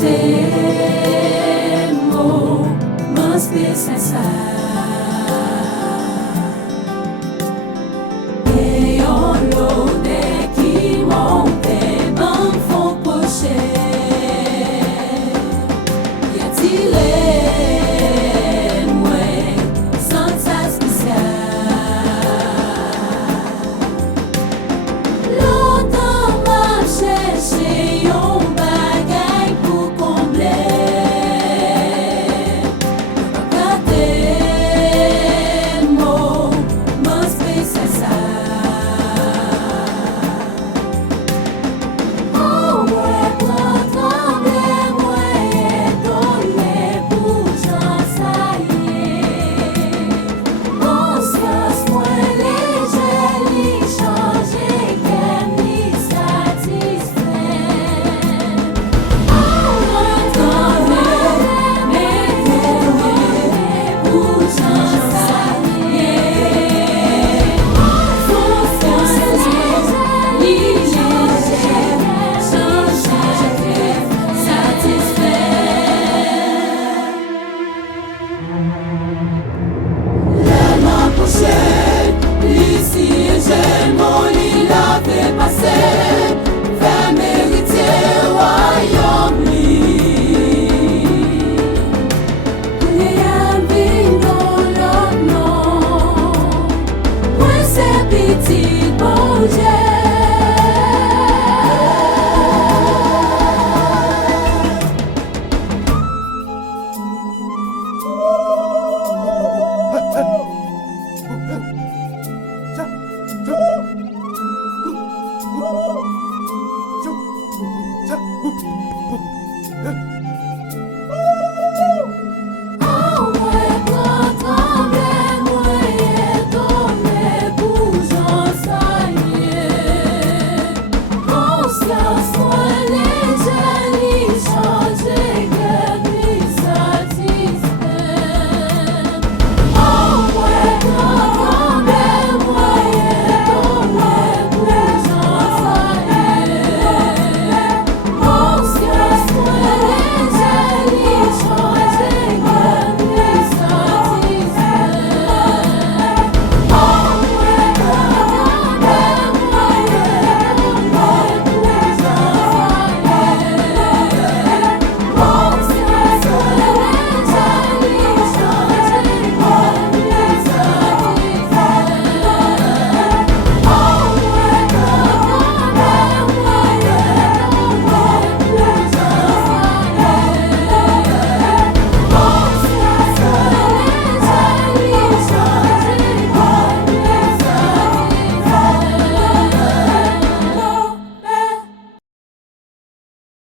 temo, mas pensar. Et on l'ode qui monte dans fond poché. Y a-t-il moi sans ça spécial? Longtemps m'a cherché yon bagay pour combler. Regardez mon spécial ça. Oh ouais, prends trembler moi et donner pour j'en sailler. Conscience moi léger li changer qu'elle m'y satisfait. Oh ouais, trembler mais donner pour j'en sailler. Conscience léger li changer qu'elle satisfait. La main pochette, ici EUGENE, mon lit la fait passer, faire mériter royaume lit. Léal vin dans leur nom, point c'est petit Bondye. Chak.